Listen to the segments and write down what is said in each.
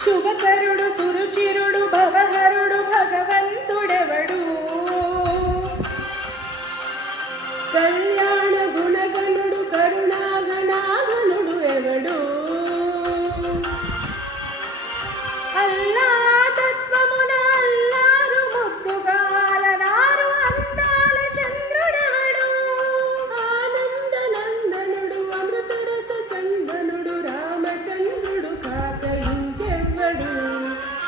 శుభకరుడు సురుచిరుడు భవహరుడు భగవంతుడెవడు కళ్యాణ గుణగణుడు కరుణాగణాగణుడు ఎవడు అల్లా తత్వమున అల్లారు ముద్దుగాలనారు అందాల చంద్రుడెవడు ఆనంద నందనుడు అమృతరస చందనుడు రామచంద్రుడు కాక ఇంకెవ్వడు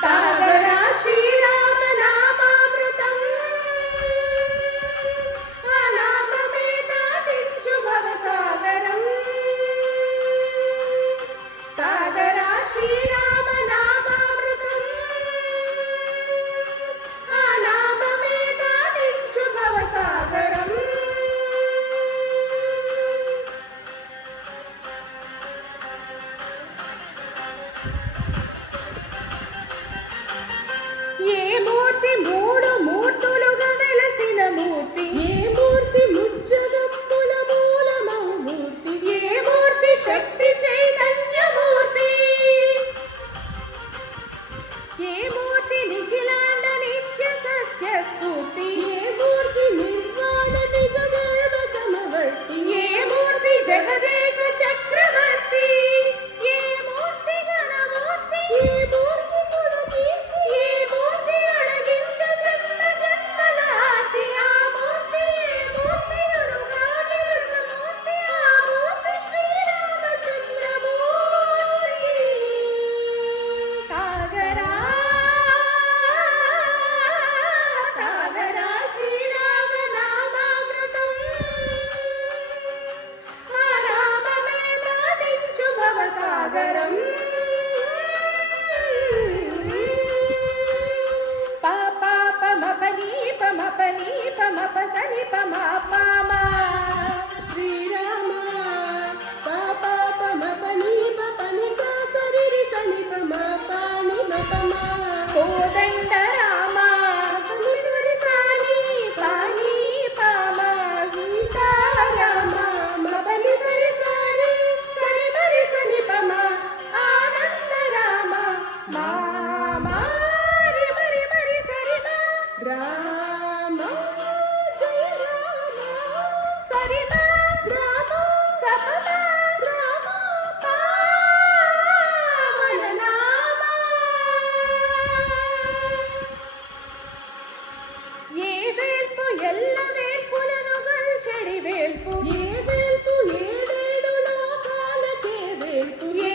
తాగరా శ్రీరామ నామామృతం ఆ నామమే దాటించు భవసాగరం తాగరా శ్రీరామ నామామృతం ఆ నామమే దాటించు భవసాగరం ఏ మూర్తి మూడు మూర్తులుగా వెలసిన మూర్తి ఏ మూర్తి ముజ్జగంబుల మూలమౌ మూర్తి ఏ మూర్తి శక్తి చైతన్యమూర్తి ఏ మూర్తి నిఖిలాండ నిత్య సత్య స్ఫూర్తి ఏ మూర్తి నిర్వాణ నిజగర్భ సమవర్తి ఏ మూర్తి జగదేక చక్రవర్తి ఏ మూర్తి గణమూర్తి ఏ మూర్తి గుణకీర్తి ఏ మూర్తి అడగించ జన్మ జన్మల ఆర్తి ఆ మూర్తి ఏ మూర్తి అనుగాని రసమూర్తి ఆ మూర్తి శ్రీరామచంద్రమూర్తి తాగరా తాగరా శ్రీరామ నామామృతం ఆ నామమే దాటించు భవసాగరం పమపని పమపసని పమపమా శ్రీరామ పమపని పని సరి సని పమపని మపమా కోదండ రామ సరి సాని పాని పమ సీతారామ మపని సరి సాని సని మరి సని పమ ఆనంద రామ మారి మరి మరి సరి రామ జయ రామ సరి రామ సపద రామ పావన నామ ఏ వేల్పు ఎల్ల వేల్పులను గల్చెడి వేల్పు ఏ వేల్పు ఏడేడు లోకాలకే వేల్పు ఏ